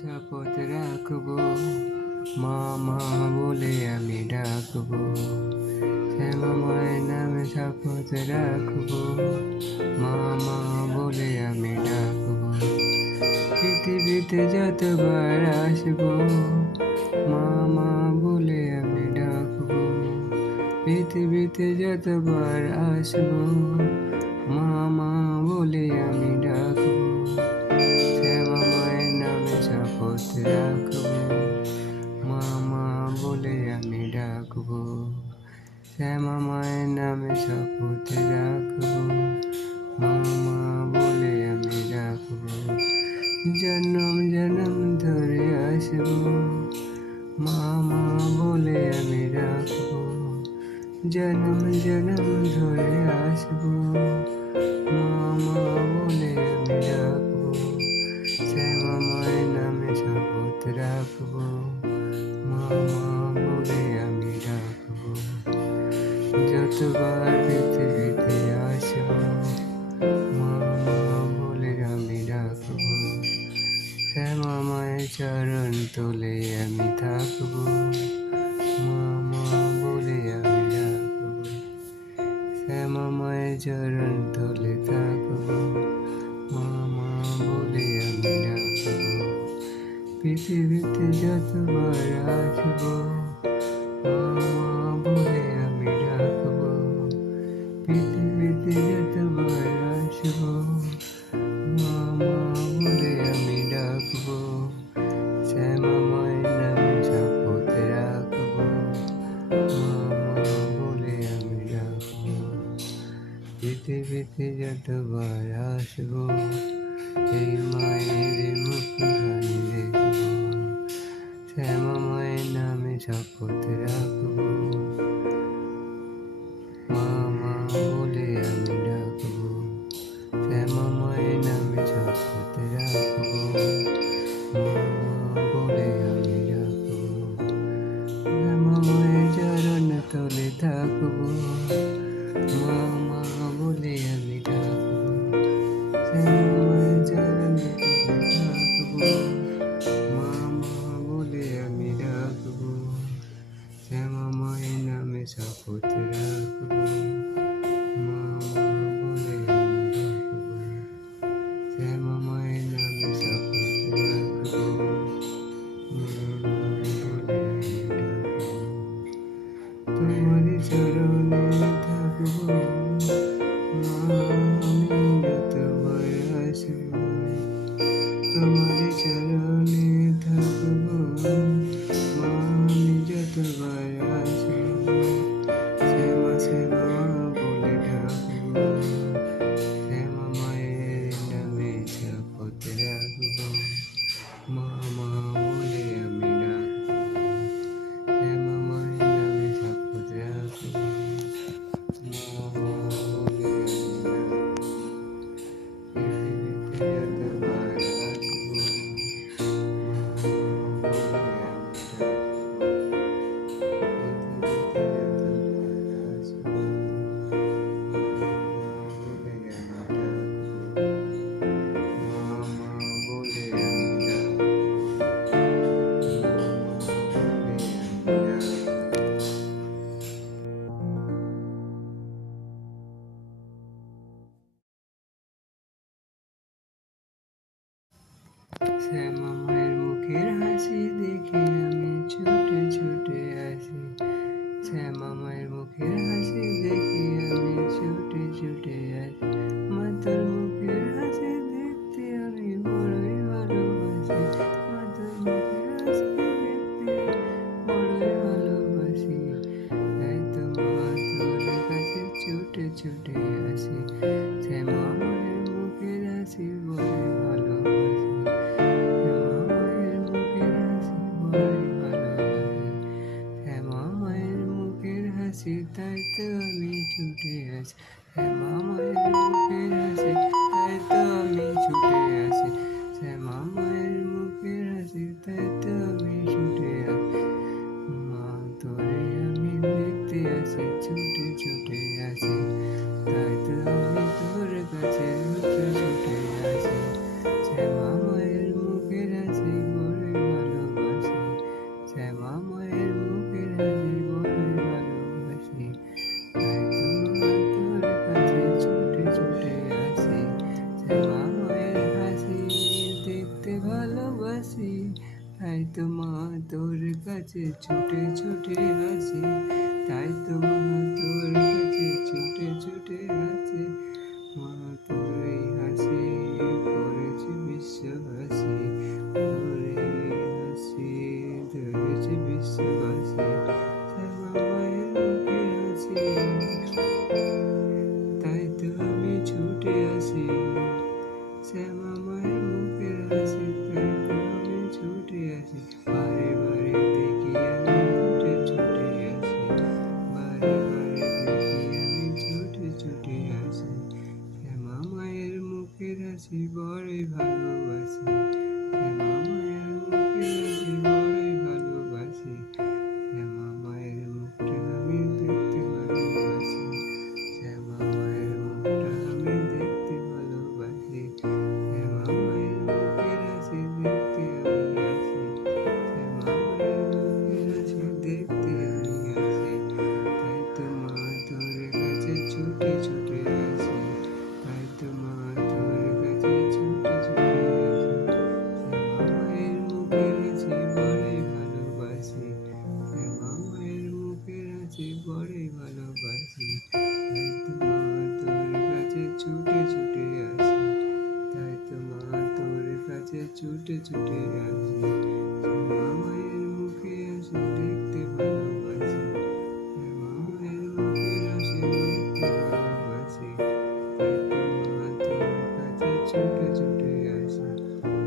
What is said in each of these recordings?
শপথ রাখবো, মা মা বলে আমি ডাকবো। শ্যামা মায়ের নামে শপথ রাখবো, মা মা বলে আমি ডাকবো। পৃথিবীতে যতবার আসবো, মা মা বলে আমি ডাকবো। পৃথিবীতে যতবার আসবো, মা মা বলে আমি ডাকবো। শ্যামা মায়ের নামে শপথ রাখবো, মা মা বলে আমি ডাকবো। শ্যামা মায়ের নামে শপথ রাখবো, মা মা বলে আমি ডাকবো। জনম জনম ধরে আসবো, মা মা বলে আমি ডাকবো। জনম জনম ধরে আসবো, মা মা বলে আমি ডাকবো। শ্যামা মায়ের নামে শপথ রাখবো, মা মা বলে আমি ডাকবো। যতবার পৃথিবীতে আসবো, মা মা বলে আমি ডাকবো। শ্যামা মায়ের চরণ তলে আমি থাকবো, মা মা বলে আমি ডাকবো। শ্যামা মায়ের চরণ তলে থাকবো, মা মা বলে আমি ডাকবো। পৃথিবীতে যতবার আসবো, মা মা বলে আমি ডাকবো। পৃথিবীতে যতবার আসবো, মা মা বলে আমি ডাকবো। শ্যামা মায়ের নামে শপথ রাখবো, মা মা বলে আমি ডাকবো। পৃথিবীতে যতবার আসবো, এই মায়ের মুখখানি দেখবো। শ্যামা মায়ের নামে শপথ রাখবো, মা মা বলে আমি ডাকবো। শ্যামা মায়ের নামে শপথ রাখবো, মা মা বলে আমি ডাকবো। শ্যামা মায়ের চরণ তলে থাকবো, মা মা বলে আমি ডাকবো। শ্যামা মায়ের চরণ তলে থাকবো, মা মা বলে আমি ডাকবো। শ্যামা মায়ের নামে শপথ রাখবো, মা মা বলে আমি ডাকবো। শ্যামা মায়ের নামে শপথ রাখবো, মা মা বলে আমি ডাকবো। তোমারই চরণে থাকবো, মা আমি যতবার আসবো। তোমারই চরণে থাকবো, মা আমি যতবার আসবো। শ্যামা শ্যামা বলে ডাকবো। শ্যামা মায়ের নামে শপথ রাখবো, মা মা বলে আমি ডাকবো। শ্যামা মায়ের নামে শপথ রাখবো, মা মা বলে আমি ডাকবো। পৃথিবীতে যতবার আসবো, মা মা বলে আমি ডাকবো। পৃথিবীতে যতবার আসবো, মা মা বলে আমি ডাকবো। মা মা বলে আমি ডাকবো, মা মা বলে আমি ডাকবো। শ্যামা মায়ের মুখের হাসি দেখে আমি ছুটে ছুটে আসি। শ্যামা মায়ের মুখের হাসি দেখে আমি ছুটে ছুটে আসি। মা তোর মুখের হাসি দেখতে আমি বড়ই ভালোবাসি। মা তোর মুখের হাসি দেখতে বড়ই ভালোবাসি। তাই তো মা তোর কাছে ছুটে ছুটে আসি। শ্যামা মায়ের মুখের হাসি বড়ই ভালোবাসি। শ্যামা মায়ের মুখের হাসি বড়ই ভালোবাসি। শ্যামা মায়ের মুখের হাসি তাই তো আমি ছুটে আসি। শ্যামা মায়ের মুখের হাসি কাছে ছুটে ছুটে আসি, তাই তো মা তোর কাছে ছুটে ছুটে আসি। মা তোর এই হাসি পড়েছে বিশ্ববাসী, তোর এই হাসি ধরেছে বিশ্ববাসী। শ্যামা মায়ের মুখের হাসি, তাই তো আমি ছুটে আসি। শ্যামা মায়ের মুখের হাসি, তাই তো আমি ছুটে আসি। বারে বারে দেখি আমি ছুটে ছুটে আসি, বারে বারে দেখি আমি ছুটে ছুটে আসি। শ্যামা মায়ের মুখের হাসি বড়ই ভালোবাসি, শ্যামা মায়ের মুখের হাসি বড়ই ভালোবাসি। শ্যামা মায়ের মুখটা আমি দেখতে ভালোবাসি, শ্যামা মায়ের মুখটা আমি দেখতে ভালোবাসি। শ্যামা মায়ের মুখের হাসি দেখতে আমি আসি, শ্যামা মায়ের মুখের হাসি দেখতে আমি আসি। তাই তো মা তোর কাছে ছুটে ছুটে আসি, তাই তো মা তোর কাছে ছুটে ছুটে আসি। শ্যামা মায়ের মুখের হাসি বড়ই ভালোবাসি, শ্যামা মায়ের মুখের হাসি বড়ই ভালোবাসি। তাই তো মা তোর কাছে ছুটে ছুটে আসি, তাই তো মা তোর কাছে ছুটে ছুটে আসি। শ্যামা মায়ের মুখের হাসি দেখতে ভালোবাসি, শ্যামা মায়ের মুখের হাসি দেখতে ভালোবাসি। তাই তো মা তোর কাছে ছুটে ছুটে আসি,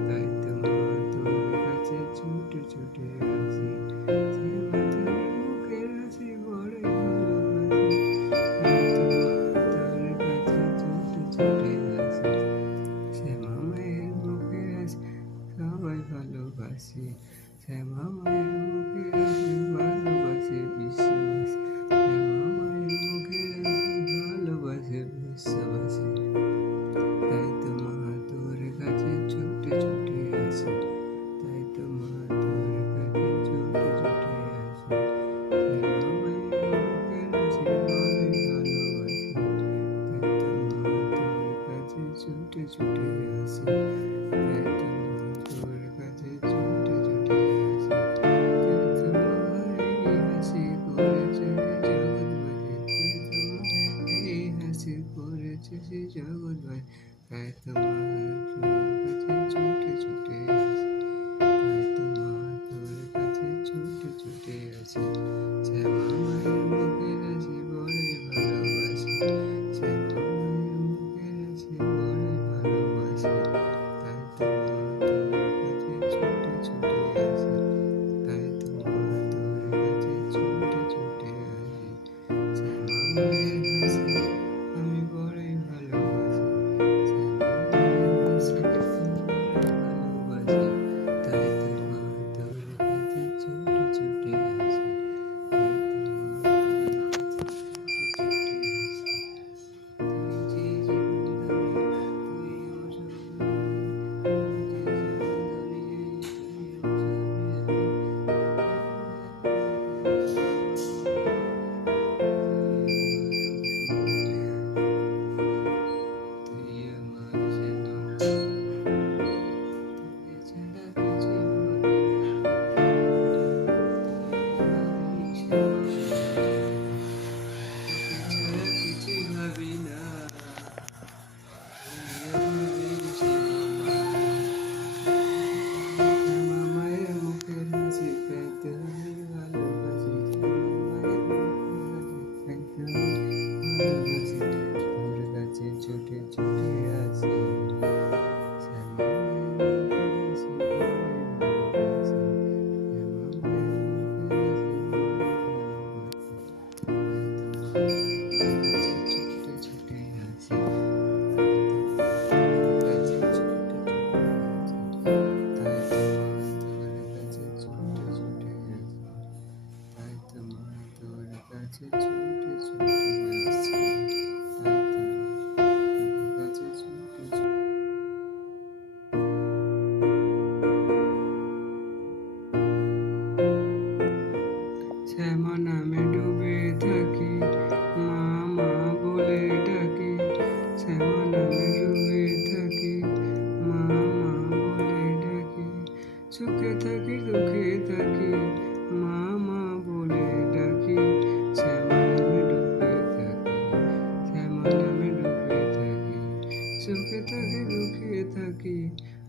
তাই তো মা তোর কাছে ছুটে ছুটে আসি। শ্যামা তোর মুখের হাসি বড়ই ভালোবাসি, তাই তো মা তোর কাছে ছুটে ছুটে আসি। শ্যামা মায়ের মুখের হাসি সবাই ভালোবাসি।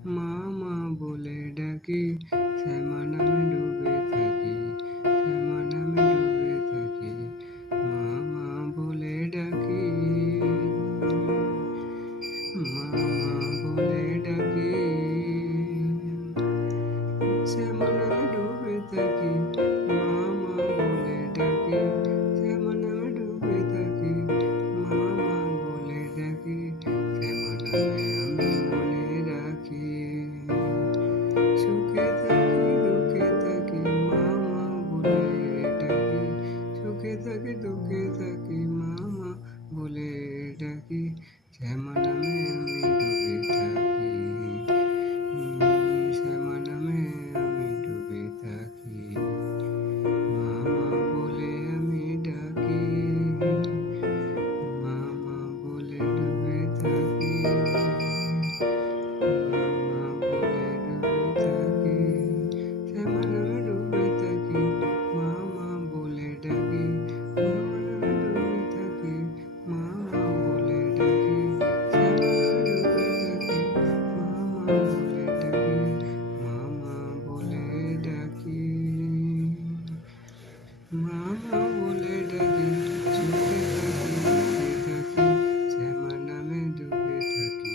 মা মা বলে ডাকি, শ্যামা নামে ডুবে থাকি, শ্যামা নামে ডুবে থাকি, মা মা বলে ডাকি, মা মা বলে ডাকি, শ্যামা নামে ডুবে থাকি, মা মা বলে ডাকি, শ্যামা নামে ডুবে থাকি, মা মা বলে ডাকি, শ্যামা নামে আমি মনে রাখি। সুখে থাকি দুঃখে থাকি, মা মা বলে ডাকি, সুখে থাকি দুঃখে থাকি, মা মা বলে ডাকি, শ্যামা নামে আমি ডুবে থাকি, শ্যামা নামে আমি ডুবে থাকি, মা মা বলে আমি ডাকি, মা মা বলে ডুবে থাকি, মা বলে ডুবে থাকি, শ্যামা নামে ডুবে থাকি, মা মা বলে ডাকি, শ্যামা নামে ডুবে থাকি, মা মা বলে ডাকি, শ্যামা নামে ডুবে থাকি, মা মা বলে ডাকি, মা মা বলে ডাকি, মা মা বলে ডাকি, সুখে থাকি দুঃখে থাকি, শ্যামা নামে ডুবে থাকি,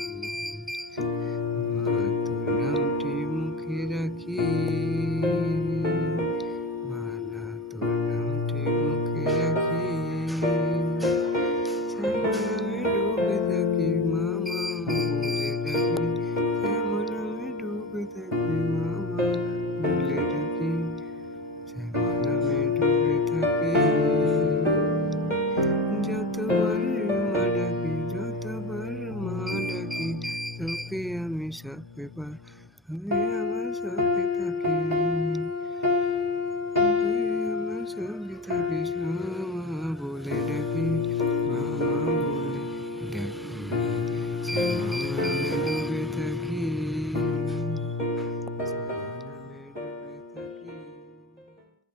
মা তোর নামটি মুখে রাখি, মা না তোর নামটি মুখে রাখি, শ্যামা নামে ডুবে থাকি, মা মা বলে ডাকি, শ্যামা নামে ডুবে থাকি, মা মা বলে ডাকি, শ্যামা নামে ডুবে থাকি, যতবার মা ডাকি, যতবার মা ডাকি, তোকে আমি শখে পা, আমি আমার শখে থাকি,